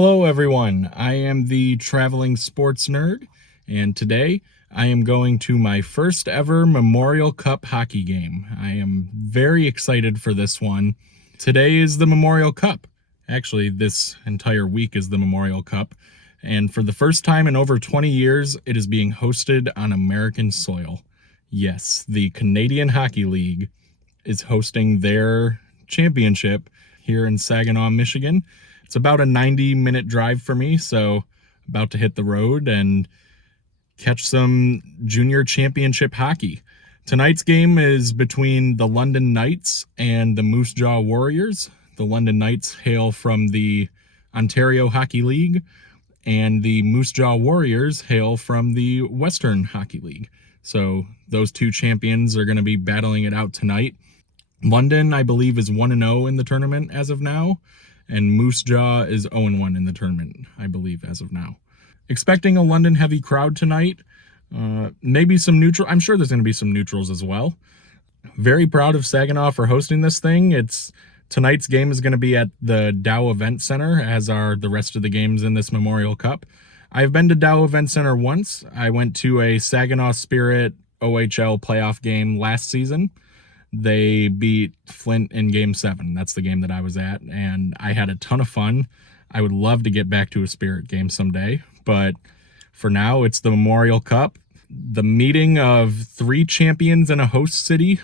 Hello everyone, I am the traveling sports nerd, and today I am going to my first ever Memorial Cup hockey game. I am very excited for this one. Today is the Memorial Cup. Actually, this entire week is the Memorial Cup, and for the first time in over 20 years, it is being hosted on American soil. Yes, the Canadian Hockey League is hosting their championship here in Saginaw, Michigan. It's about a 90-minute drive for me, so about to hit the road and catch some junior championship hockey. Tonight's game is between the London Knights and the Moose Jaw Warriors. The London Knights hail from the Ontario Hockey League, and the Moose Jaw Warriors hail from the Western Hockey League. So those two champions are going to be battling it out tonight. London, I believe, is 1-0 in the tournament as of now, and Moose Jaw is 0-1 in the tournament, I believe, as of now. Expecting a London heavy crowd tonight. Maybe some neutral. I'm sure there's going to be some neutrals as well. Very proud of Saginaw for hosting this thing. Tonight's game is going to be at the Dow Event Center, as are the rest of the games in this Memorial Cup. I've been to Dow Event Center once. I went to a Saginaw Spirit OHL playoff game last season. They beat Flint in Game 7. That's the game that I was at, and I had a ton of fun. I would love to get back to a Spirit game someday, but for now, it's the Memorial Cup, the meeting of 3 champions in a host city.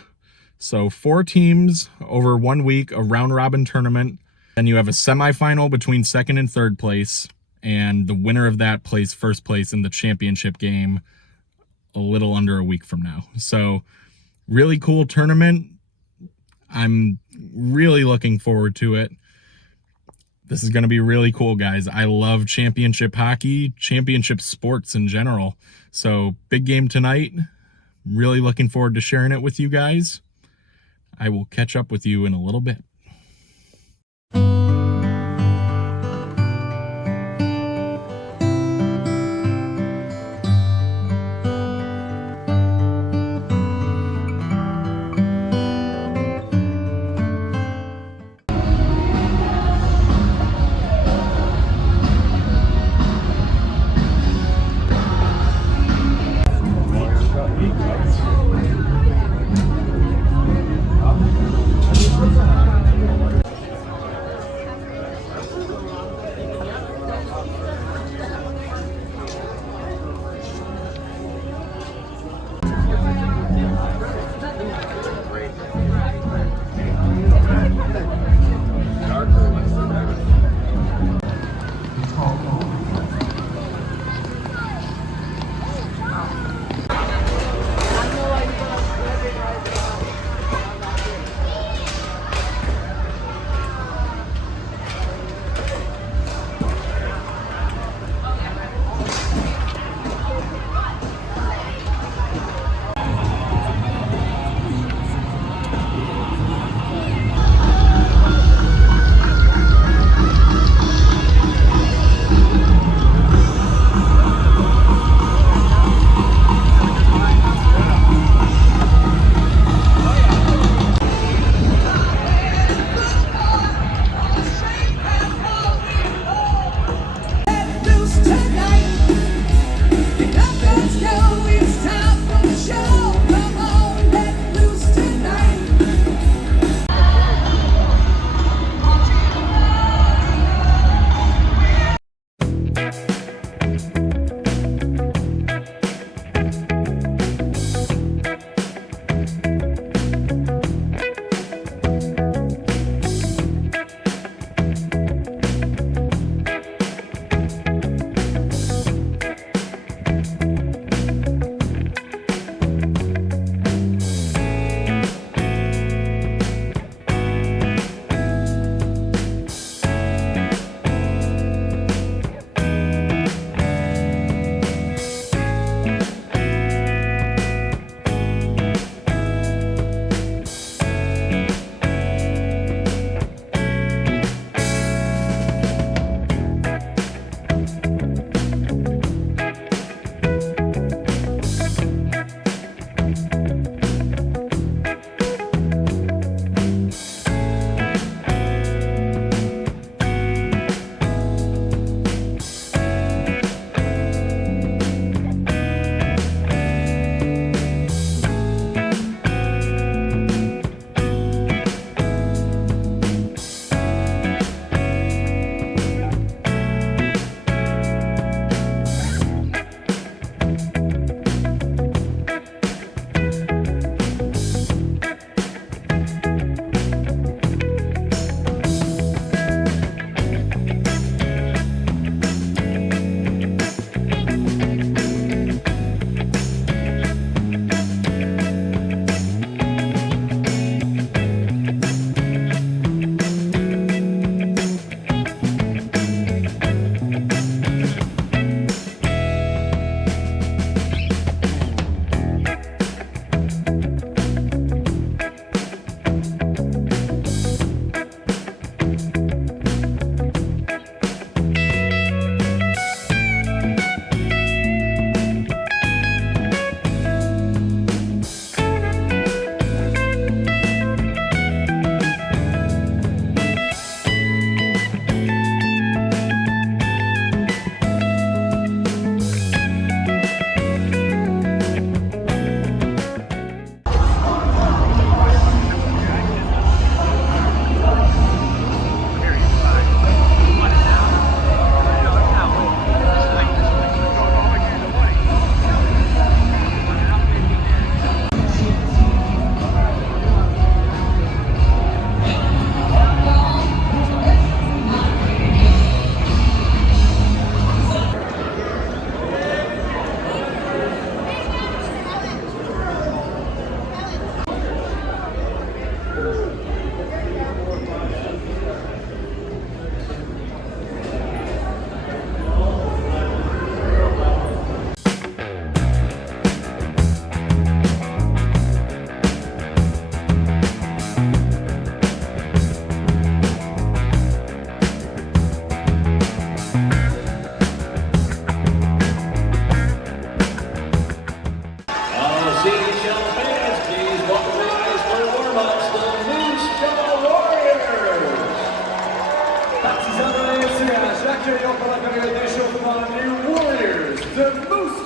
So 4 teams over 1 week, a round-robin tournament. Then you have a semifinal between second and third place, and the winner of that plays first place in the championship game a little under a week from now. So really cool tournament. I'm really looking forward to it. This is going to be really cool, guys. I love championship hockey, championship sports in general. So big game tonight. Really looking forward to sharing it with you guys. I will catch up with you in a little bit.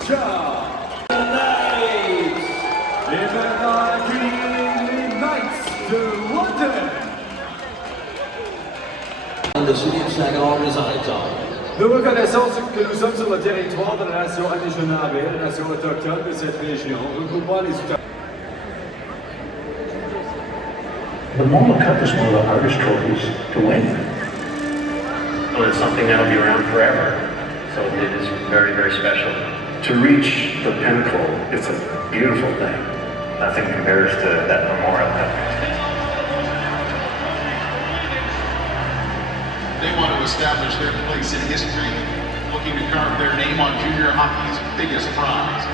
Tonight, et maintenant accueillir les Knights de London. The city of Saginaw resides on. Nous reconnaissons que nous sommes sur le territoire de la nation Anishinaabe, la nation autochtone de cette région, regroupant les Autochtones. The Memorial Cup is one of the hardest trophies to win. Well, it's something that'll be around forever, so it is very, very special. To reach the pinnacle, it's a beautiful thing. Nothing compares to that Memorial Cup. They want to establish their place in history, looking to carve their name on junior hockey's biggest prize.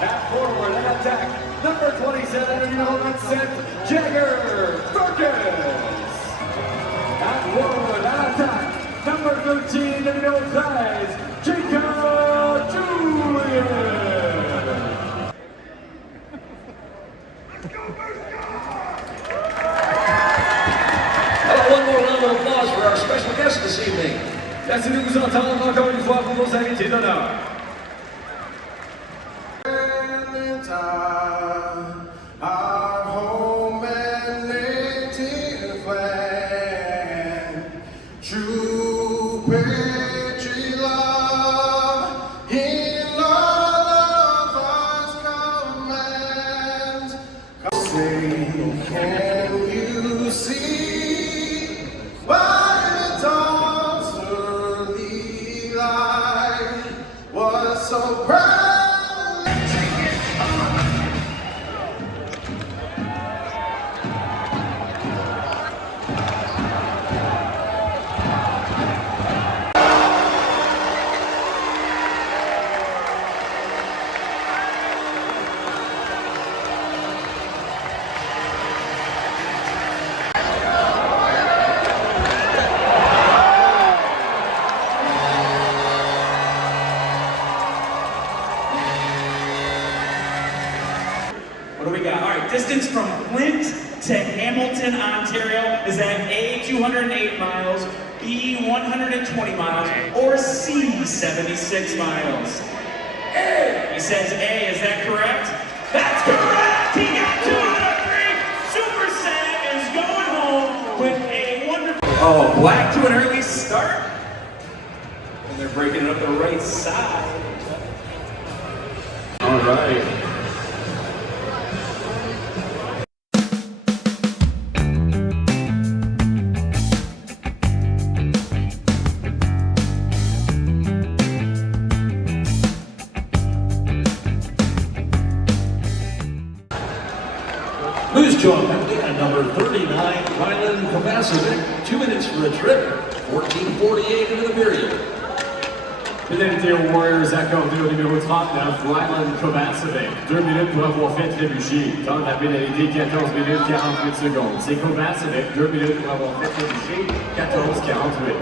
Half forward and attack, number 27 in United States, Jagger Perkins. Half forward and attack, number 13 in United States, Jacob Julian. One more round of applause for our special guest this evening. Merci de nous entendre encore une fois pour nos invités d'honneur. Our home and native land, true patriot love in all of us commands. Say, can you see why the dawn's early light was so proud? What do we got? All right, distance from Flint to Hamilton, Ontario is at A, 208 miles, B, 120 miles, or C, 76 miles. A! He says A, is that correct? That's correct! He got 2 out of 3! Super Sam is going home with a wonderful... Oh, Black to an early start. And they're breaking it up the right side. All right. Please join me at number 39, Ryland Kovacevic, 2 minutes for a trip, 14:48 into the period. Fidélité aux Warriors accordée au numéro 39, Ryland Kovacevic. 2 minutes pour avoir fait trébucher. Temps de la pénalité, 14 minutes 48 secondes. C'est Kovacevic, 2 minutes pour avoir fait trébucher, 14:48.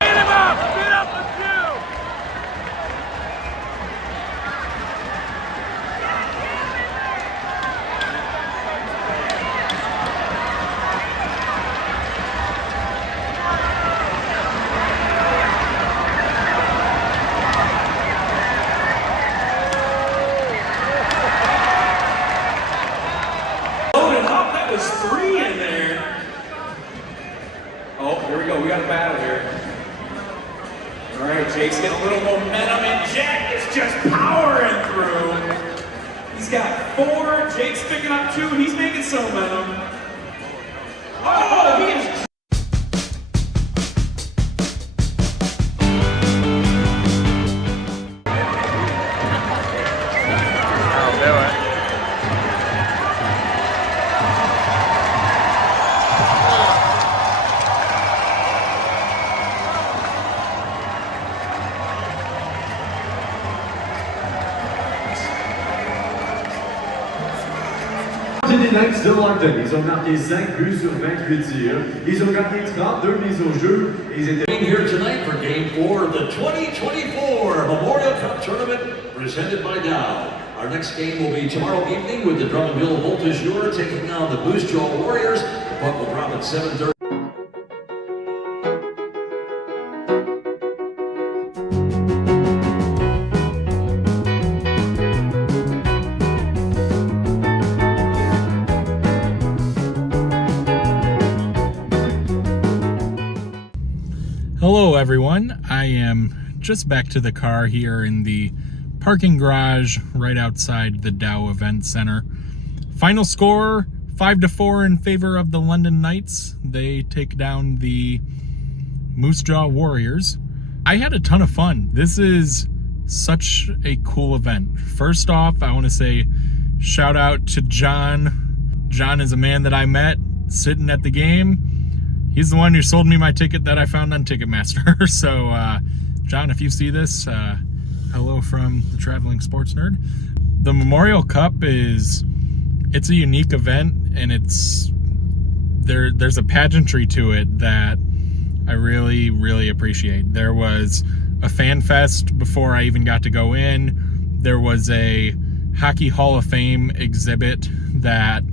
Get him up! Here we go. We got a battle here. All right, Jake's getting a little momentum, and Jack is just powering through. He's got 4. Jake's picking up 2. He's making some momentum. Oh, he is. Les Knights de London, ils ont marqué 5 buts sur 28 tirs. Ils ont gagné 32 mises au jeu. Ils étaient Here tonight for Game 4 of the 2024 Memorial Cup Tournament presented by Dow. Our next game will be tomorrow evening with the Drummondville Voltigeur taking on the Moose Jaw Warriors. The puck will drop at 7:30. Hello everyone, I am just back to the car here in the parking garage right outside the Dow Event Center. Final score, 5-4 in favor of the London Knights. They take down the Moose Jaw Warriors. I had a ton of fun. This is such a cool event. First off, I want to say shout out to John. John is a man that I met sitting at the game. He's the one who sold me my ticket that I found on Ticketmaster. So, John, if you see this, hello from the Traveling Sports Nerd. The Memorial Cup it's a unique event, and there's a pageantry to it that I really, really appreciate. There was a fan fest before I even got to go in. There was a Hockey Hall of Fame exhibit that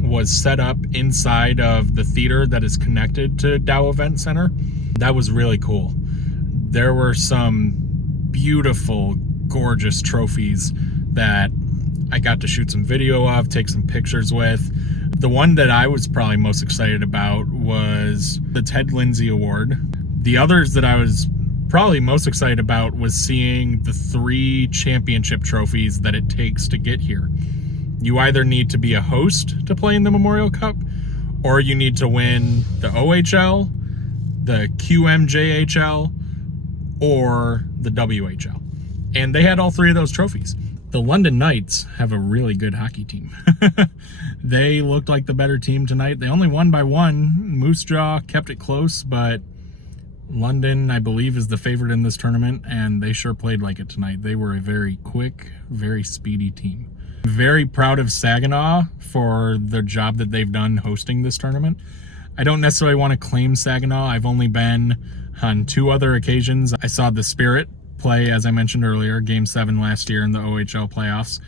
was set up inside of the theater that is connected to Dow Event Center. That was really cool. There were some beautiful, gorgeous trophies that I got to shoot some video of, take some pictures with. The one that I was probably most excited about was the Ted Lindsay Award. The others that I was probably most excited about was seeing the 3 championship trophies that it takes to get here. You either need to be a host to play in the Memorial Cup, or you need to win the OHL, the QMJHL, or the WHL. And they had all 3 of those trophies. The London Knights have a really good hockey team. They looked like the better team tonight. They only won by 1. Moose Jaw kept it close, but London, I believe, is the favorite in this tournament, and they sure played like it tonight. They were a very quick, very speedy team. Very proud of Saginaw for the job that they've done hosting this tournament. I don't necessarily want to claim Saginaw. I've only been on 2 other occasions. I saw the Spirit play, as I mentioned earlier, Game 7 last year in the OHL playoffs,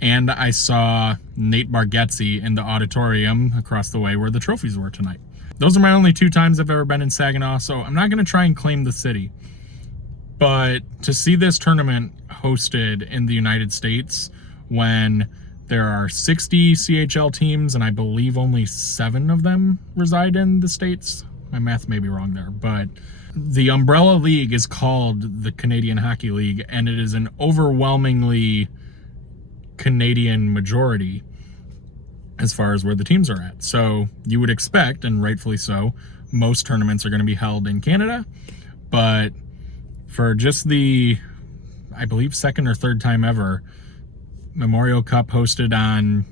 and I saw Nate Bargatze in the auditorium across the way where the trophies were tonight. Those are my only 2 times I've ever been in Saginaw, so I'm not going to try and claim the city. But to see this tournament hosted in the United States when there are 60 CHL teams, and I believe only 7 of them reside in the States. My math may be wrong there, but the umbrella league is called the Canadian Hockey League, and it is an overwhelmingly Canadian majority as far as where the teams are at. So you would expect, and rightfully so, most tournaments are going to be held in Canada, but for just the, I believe, 2nd or 3rd time ever, Memorial Cup hosted on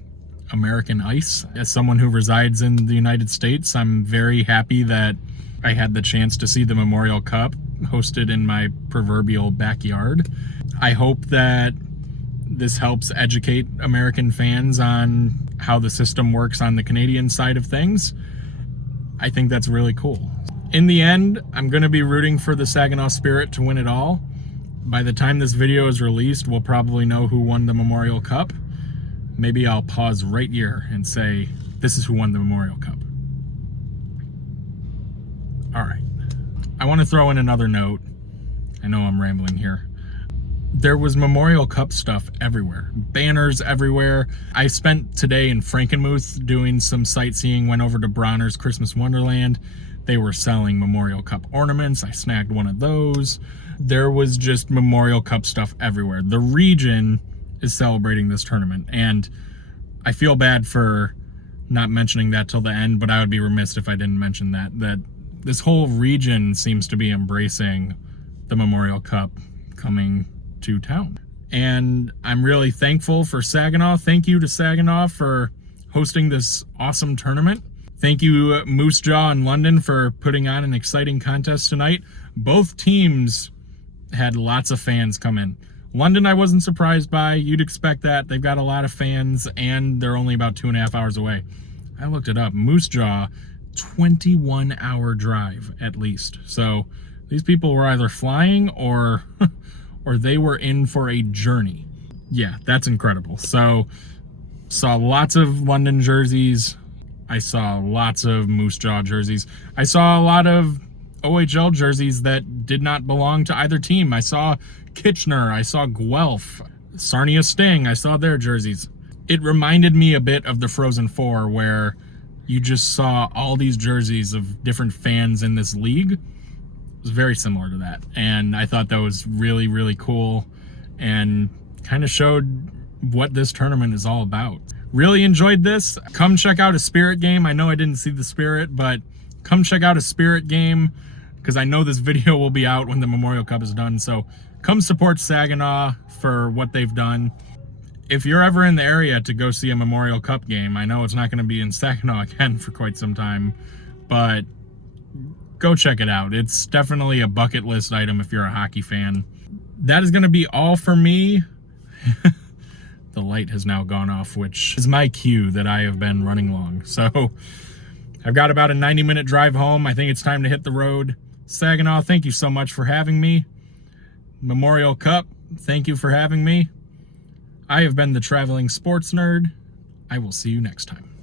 American ice. As someone who resides in the United States, I'm very happy that I had the chance to see the Memorial Cup hosted in my proverbial backyard. I hope that this helps educate American fans on how the system works on the Canadian side of things. I think that's really cool. In the end, I'm going to be rooting for the Saginaw Spirit to win it all. By the time this video is released, we'll probably know who won the Memorial Cup. Maybe I'll pause right here and say, this is who won the Memorial Cup. All right. I want to throw in another note. I know I'm rambling here. There was Memorial Cup stuff everywhere. Banners everywhere. I spent today in Frankenmuth doing some sightseeing, went over to Bronner's Christmas Wonderland. They were selling Memorial Cup ornaments. I snagged one of those. There was just Memorial Cup stuff everywhere. The region is celebrating this tournament, and I feel bad for not mentioning that till the end, but I would be remiss if I didn't mention that this whole region seems to be embracing the Memorial Cup coming to town. And I'm really thankful for Saginaw. Thank you to Saginaw for hosting this awesome tournament. Thank you, Moose Jaw in London, for putting on an exciting contest tonight. Both teams had lots of fans come in. London, I wasn't surprised by. You'd expect that. They've got a lot of fans, and they're only about 2.5 hours away. I looked it up. Moose Jaw, 21-hour drive at least. So these people were either flying or they were in for a journey. Yeah, that's incredible. So saw lots of London jerseys. I saw lots of Moose Jaw jerseys. I saw a lot of OHL jerseys that did not belong to either team. I saw Kitchener, I saw Guelph, Sarnia Sting, I saw their jerseys. It reminded me a bit of the Frozen Four, where you just saw all these jerseys of different fans in this league. It was very similar to that. And I thought that was really, really cool and kind of showed what this tournament is all about. Really enjoyed this. Come check out a Spirit game. I know I didn't see the Spirit, but come check out a Spirit game, because I know this video will be out when the Memorial Cup is done. So come support Saginaw for what they've done. If you're ever in the area to go see a Memorial Cup game, I know it's not going to be in Saginaw again for quite some time, but go check it out. It's definitely a bucket list item if you're a hockey fan. That is going to be all for me. The light has now gone off, which is my cue that I have been running long. So I've got about a 90-minute drive home. I think it's time to hit the road. Saginaw, thank you so much for having me. Memorial Cup, thank you for having me. I have been the Traveling Sports Nerd. I will see you next time.